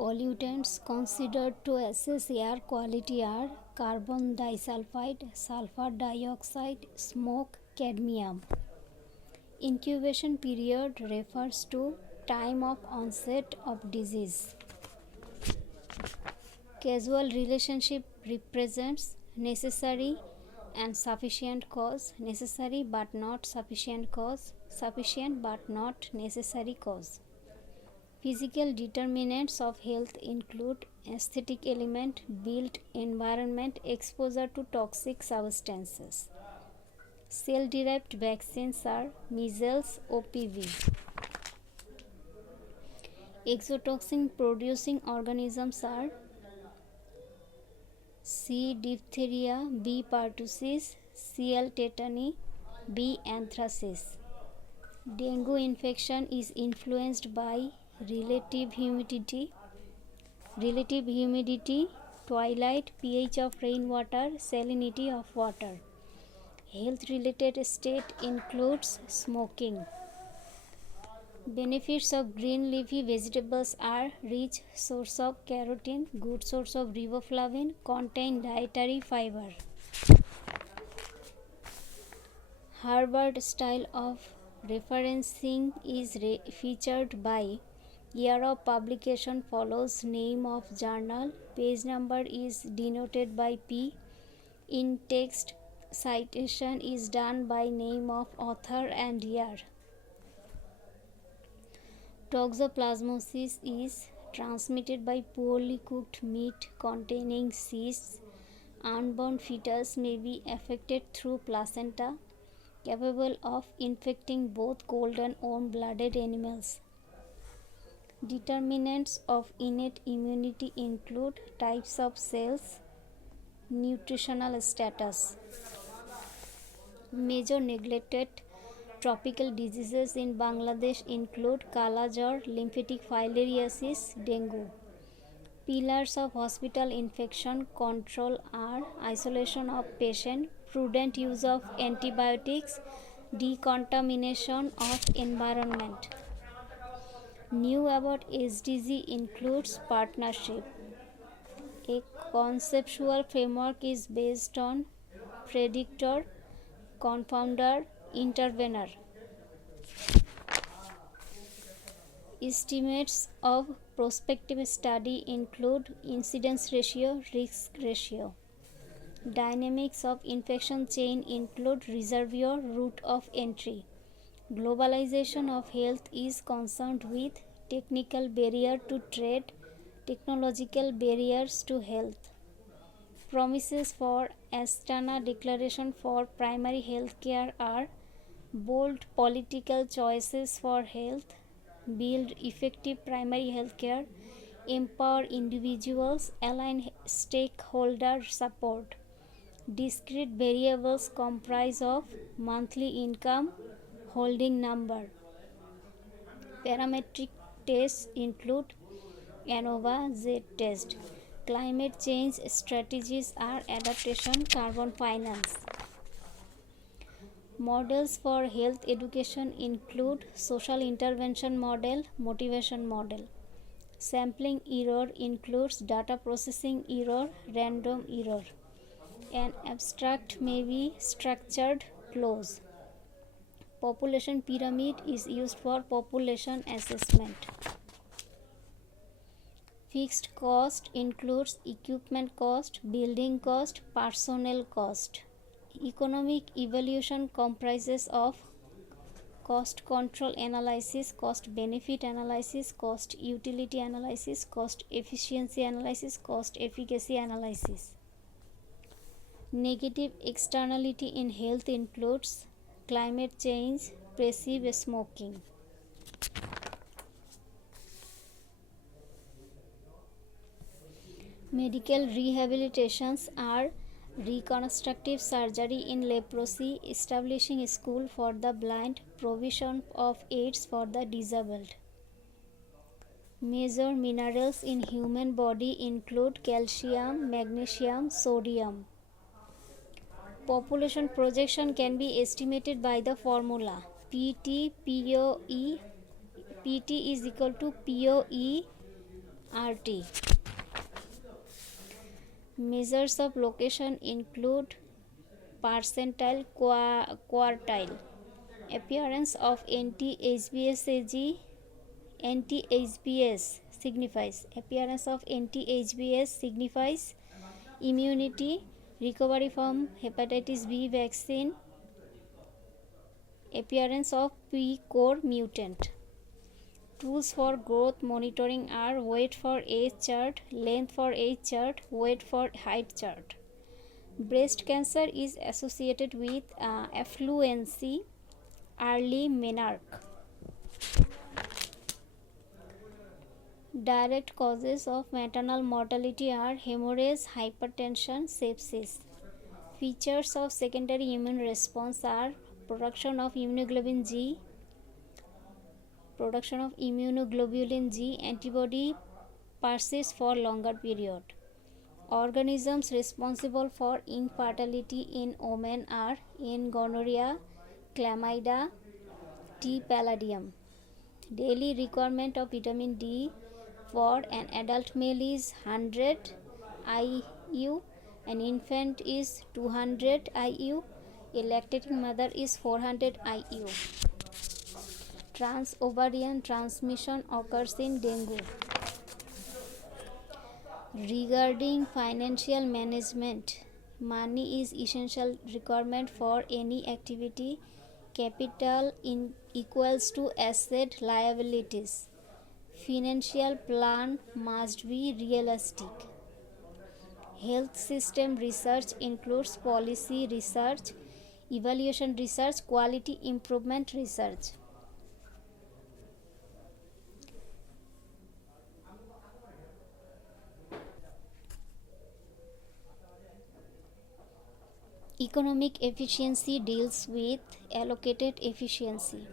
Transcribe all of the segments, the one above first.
Pollutants considered to assess air quality are carbon disulfide, sulfur dioxide, smoke, cadmium. Incubation period refers to time of onset of disease. Causal relationship represents necessary and sufficient cause, necessary but not sufficient cause, sufficient but not necessary cause. Physical determinants of health include aesthetic element, built environment, exposure to toxic substances. Cell-derived vaccines are measles, OPV. Exotoxin producing organisms are C. diphtheria, B. pertussis, Cl. tetani, B. anthracis. Dengue infection is influenced by relative humidity, twilight, pH of rainwater, salinity of water. Health related state includes smoking. Benefits of green leafy vegetables are rich source of carotene, good source of riboflavin, contain dietary fiber. Harvard style of referencing is featured by year of publication follows name of journal, page number is denoted by P, in text citation is done by name of author and year. Toxoplasmosis is transmitted by poorly cooked meat containing cysts. Unborn fetus may be affected through placenta, capable of infecting both cold and warm-blooded animals. Determinants of innate immunity include types of cells, nutritional status. Major neglected tropical diseases in Bangladesh include Kala Jor, lymphatic filariasis, dengue. Pillars of hospital infection control are isolation of patient, prudent use of antibiotics, decontamination of environment. New about SDG includes partnership. A conceptual framework is based on predictor, confounder, intervener. Estimates of prospective study include incidence ratio, risk ratio. Dynamics of infection chain include reservoir, route of entry. Globalization of health is concerned with technical barrier to trade, technological barriers to health. Promises for Astana Declaration for Primary Health Care are bold political choices for health, build effective primary health care, empower individuals, align stakeholder support. Discrete variables comprise of monthly income, holding number. Parametric tests include ANOVA, Z test. Climate change strategies are adaptation, carbon finance. Models for health education include social intervention model, motivation model. Sampling error includes data processing error, random error. An abstract may be structured close. Population pyramid is used for population assessment. Fixed cost includes equipment cost, building cost, personnel cost. Economic evaluation comprises of cost control analysis, cost benefit analysis, cost utility analysis, cost efficiency analysis, cost efficacy analysis. Negative externality in health includes climate change, passive smoking. Medical rehabilitations are reconstructive surgery in leprosy, establishing a school for the blind, provision of aids for the disabled. Major minerals in human body include calcium, magnesium, sodium. Population projection can be estimated by the formula PT is equal to POE RT. Measures of location include percentile, quartile. Appearance of anti-HBs signifies immunity, recovery from hepatitis B vaccine, appearance of P-core mutant. Tools for growth monitoring are weight for age chart, length for age chart, weight for height chart. Breast cancer is associated with affluency, early menarche. Direct causes of maternal mortality are hemorrhage, hypertension, sepsis. Features of secondary immune response are production of immunoglobulin G, antibody persists for longer period. Organisms responsible for infertility in women are N. gonorrhea, chlamydia, T. palladium. Daily requirement of vitamin D for an adult male is 100 IU, an infant is 200 IU, a lactating mother is 400 IU. Trans-ovarian transmission occurs in dengue. Regarding financial management, money is essential requirement for any activity. Capital equals to asset liabilities. Financial plan must be realistic. Health system research includes policy research, evaluation research, quality improvement research. Economic efficiency deals with allocated efficiency.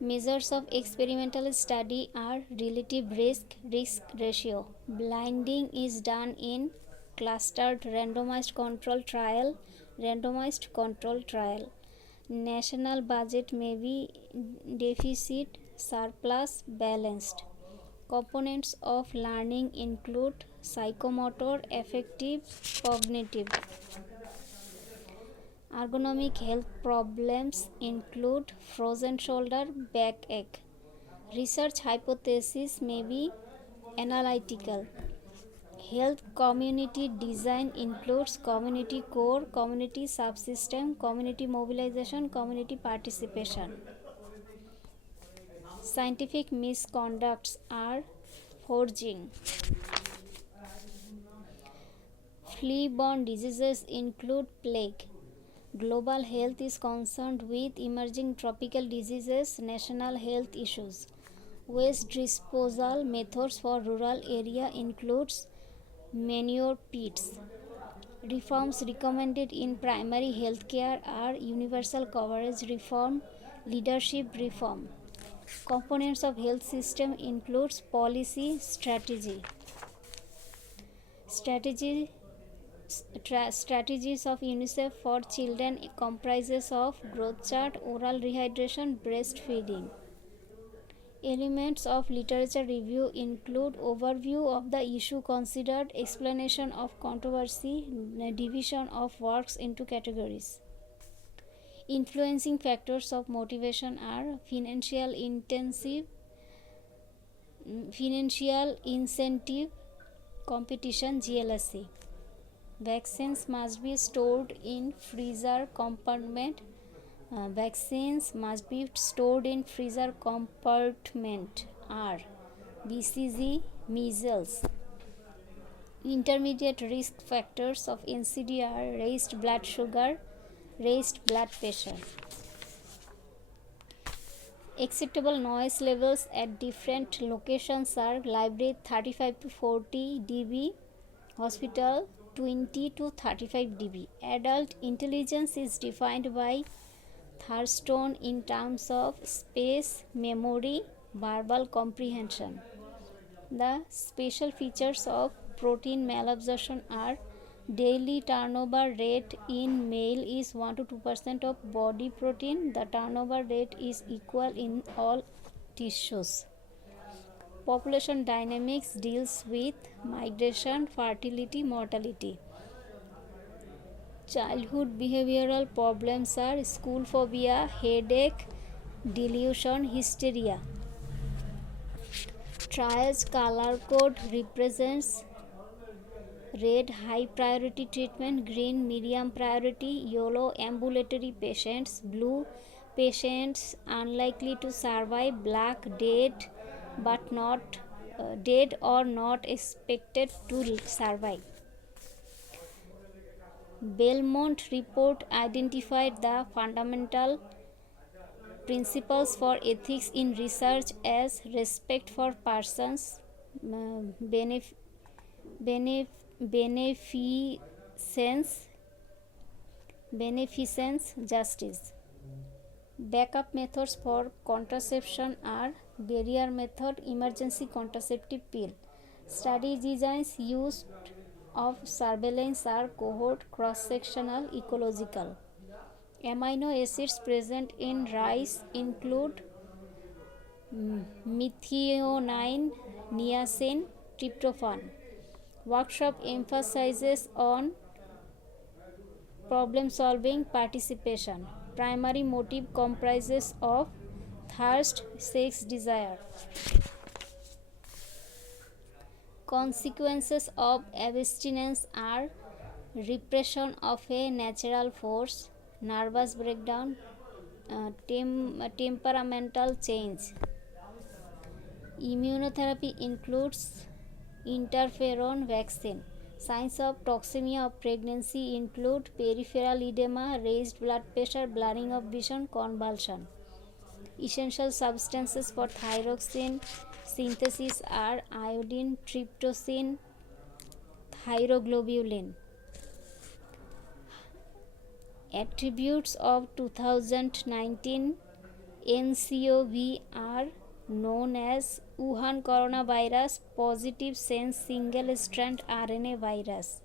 Measures of experimental study are relative risk ratio. Blinding is done in clustered randomized control trial. National budget may be deficit, surplus, balanced. Components of learning include psychomotor, affective, cognitive. Ergonomic health problems include frozen shoulder, backache. Research hypotheses may be analytical. Health community design includes community core, community subsystem, community mobilization, community participation. Scientific misconducts are forging. Flea-borne diseases include plague. Global health is concerned with emerging tropical diseases, national health issues. Waste disposal methods for rural area includes manure pits. Reforms recommended in primary health care are universal coverage reform, leadership reform. Components of health system includes policy, strategies of UNICEF for children comprises of growth chart, oral rehydration, breastfeeding. Elements of literature review include overview of the issue considered, explanation of controversy, division of works into categories. Influencing factors of motivation are financial incentive, competition, GLSC. Vaccines must be stored in freezer compartment. Vaccines must be stored in freezer compartment. R. BCG, measles. Intermediate risk factors of NCD are raised blood sugar, raised blood pressure. Acceptable noise levels at different locations are library 35 to 40 dB, hospital 20 to 35 dB. Adult intelligence is defined by Thurston in terms of space, memory, verbal comprehension. The special features of protein malabsorption are daily turnover rate in male is 1 to 2% of body protein. The turnover rate is equal in all tissues. Population dynamics deals with migration, fertility, mortality. Childhood behavioral problems are school phobia, headache, delusion, hysteria. Triage color code represents red high priority treatment, green medium priority, yellow ambulatory patients, blue patients unlikely to survive, black dead or not expected to survive. Belmont report identified the fundamental principles for ethics in research as respect for persons, benef- beneficence, justice. Backup methods for contraception are barrier method, emergency contraceptive pill. Study designs used of surveillance are cohort, cross-sectional, ecological. Amino acids present in rice include methionine, niacin, tryptophan. Workshop emphasizes on problem solving participation. Primary motive comprises of thirst, sex, desire. Consequences of abstinence are repression of a natural force, nervous breakdown, temperamental change. Immunotherapy includes interferon vaccine. Signs of toxemia of pregnancy include peripheral edema, raised blood pressure, blurring of vision, convulsion. Essential substances for thyroxine synthesis are iodine, tryptophan, thyroglobulin. Attributes of 2019 nCoV are known as Wuhan coronavirus, positive sense single strand RNA virus.